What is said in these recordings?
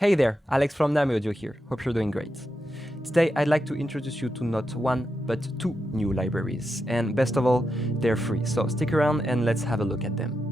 Hey there, Alex from Nami Audio here. Hope you're doing great. Today I'd like to introduce you to not one, but two new libraries. And best of all, they're free. So stick around and let's have a look at them.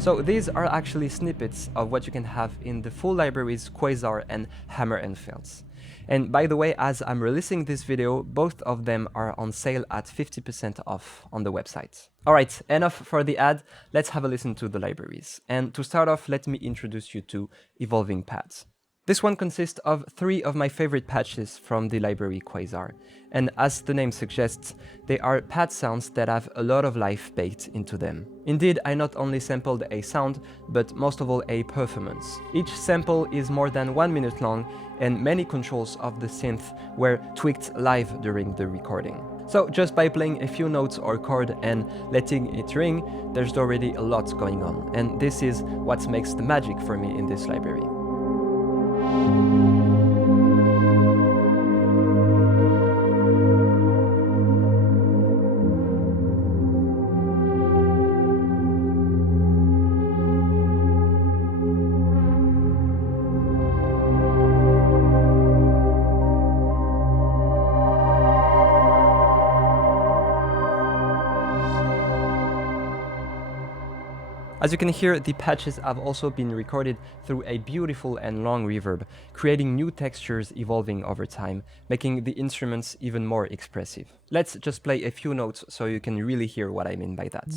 So these are actually snippets of what you can have in the full libraries Quasar and Hammer and Feltz. And by the way, as I'm releasing this video, both of them are on sale at 50% off on the website. Alright, enough for the ad, let's have a listen to the libraries. And to start off, let me introduce you to Evolving Paths. This one consists of 3 of my favorite patches from the library Quasar, and as the name suggests, they are pad sounds that have a lot of life baked into them. Indeed, I not only sampled a sound, but most of all a performance. Each sample is more than 1 minute long, and many controls of the synth were tweaked live during the recording. So just by playing a few notes or chord and letting it ring, there's already a lot going on, and this is what makes the magic for me in this library. As you can hear, the patches have also been recorded through a beautiful and long reverb, creating new textures evolving over time, making the instruments even more expressive. Let's just play a few notes so you can really hear what I mean by that.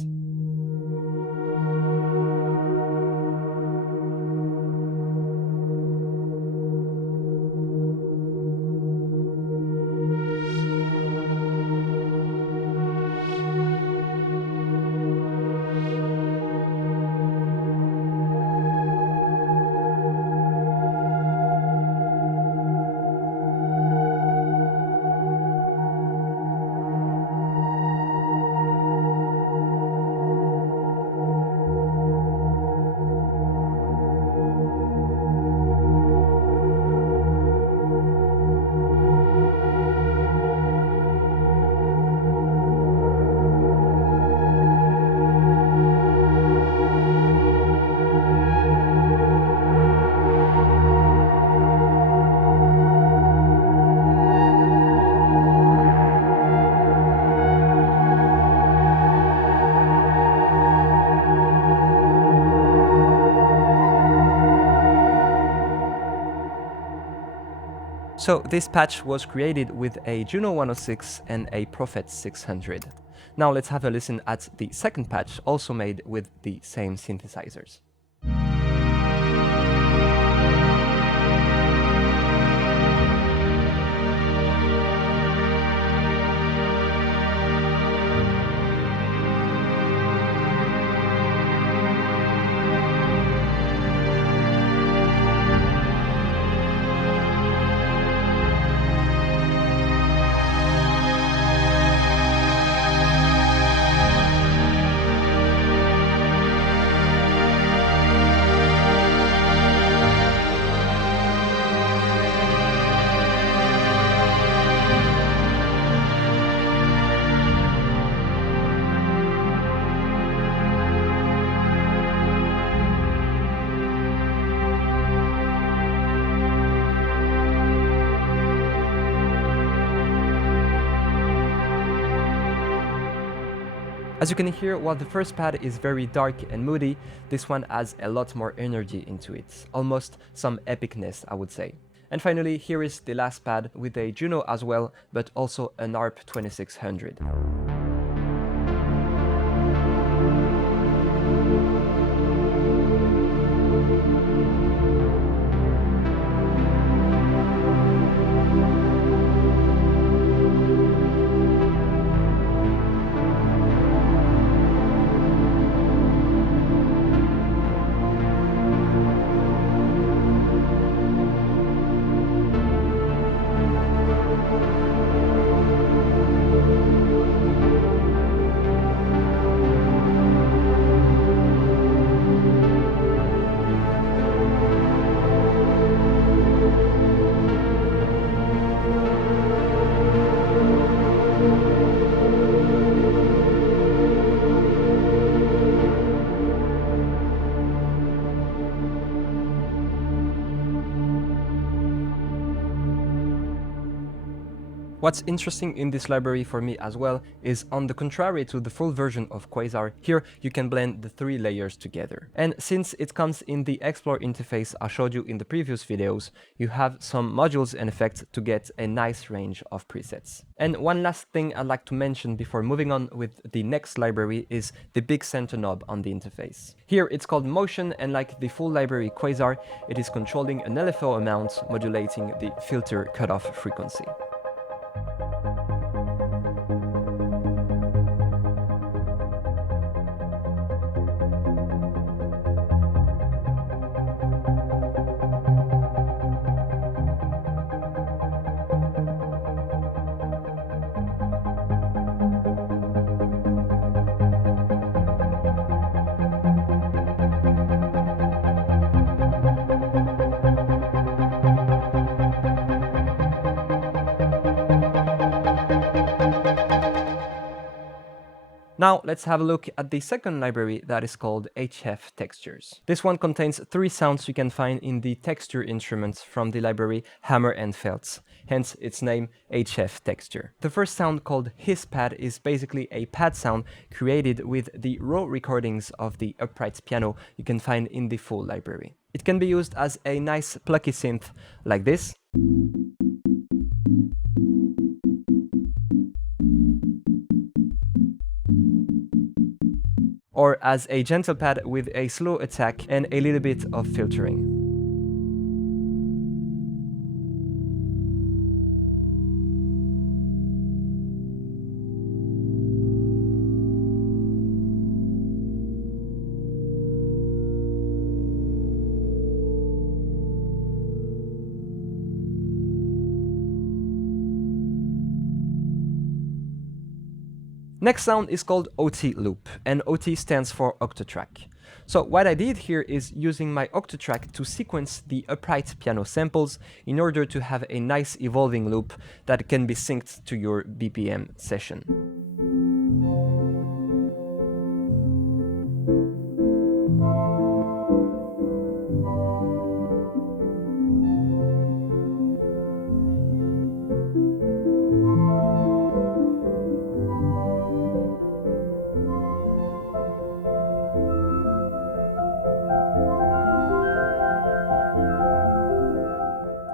So this patch was created with a Juno 106 and a Prophet 600. Now let's have a listen at the second patch, also made with the same synthesizers. As you can hear, while the first pad is very dark and moody, this one adds a lot more energy into it, almost some epicness, I would say. And finally, here is the last pad with a Juno as well, but also an ARP 2600. What's interesting in this library for me as well is, on the contrary to the full version of Quasar, here you can blend the 3 layers together. And since it comes in the Explore interface I showed you in the previous videos, you have some modules and effects to get a nice range of presets. And one last thing I'd like to mention before moving on with the next library is the big center knob on the interface. Here it's called Motion, and like the full library Quasar, it is controlling an LFO amount, modulating the filter cutoff frequency. Now let's have a look at the second library that is called HF Textures. This one contains 3 sounds you can find in the texture instruments from the library Hammer and Felts, hence its name HF Texture. The first sound, called Hiss Pad, is basically a pad sound created with the raw recordings of the upright piano you can find in the full library. It can be used as a nice plucky synth like this, or as a gentle pad with a slow attack and a little bit of filtering. Next sound is called OT Loop, and OT stands for Octotrack. So what I did here is using my Octotrack to sequence the upright piano samples in order to have a nice evolving loop that can be synced to your BPM session.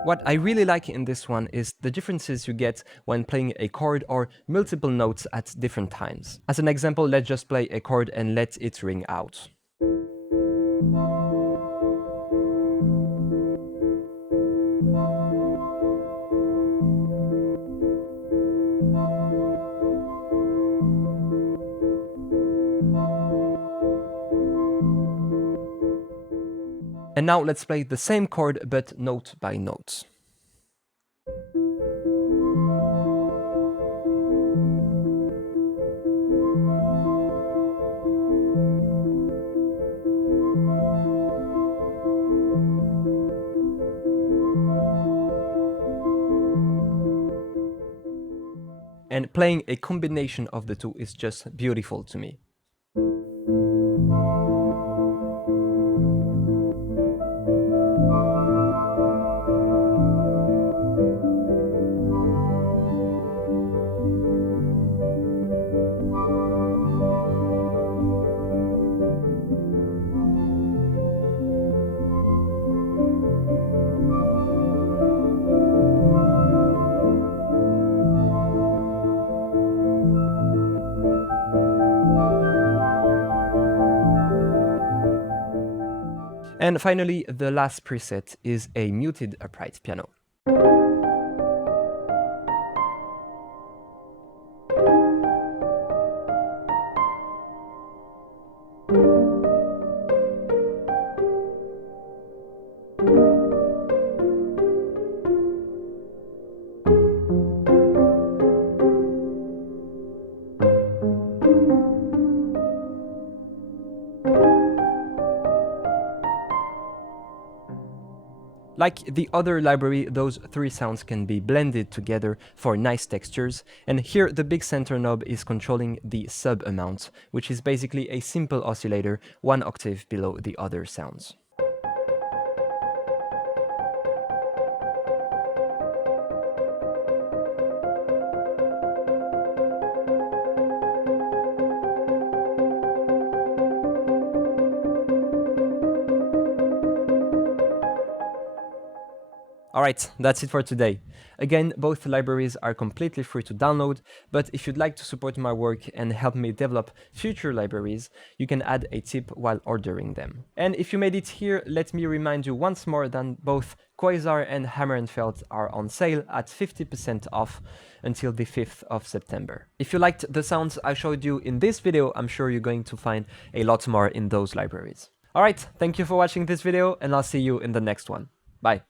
What I really like in this one is the differences you get when playing a chord or multiple notes at different times. As an example, let's just play a chord and let it ring out. And now let's play the same chord but note by note. And playing a combination of the two is just beautiful to me. And finally, the last preset is a muted upright piano. Like the other library, those 3 sounds can be blended together for nice textures, and here the big center knob is controlling the sub amount, which is basically a simple oscillator 1 octave below the other sounds. Alright, that's it for today. Again, both libraries are completely free to download, but if you'd like to support my work and help me develop future libraries, you can add a tip while ordering them. And if you made it here, let me remind you once more that both Quasar and Hammer and Felt are on sale at 50% off until the 5th of September. If you liked the sounds I showed you in this video, I'm sure you're going to find a lot more in those libraries. Alright, thank you for watching this video, and I'll see you in the next one. Bye.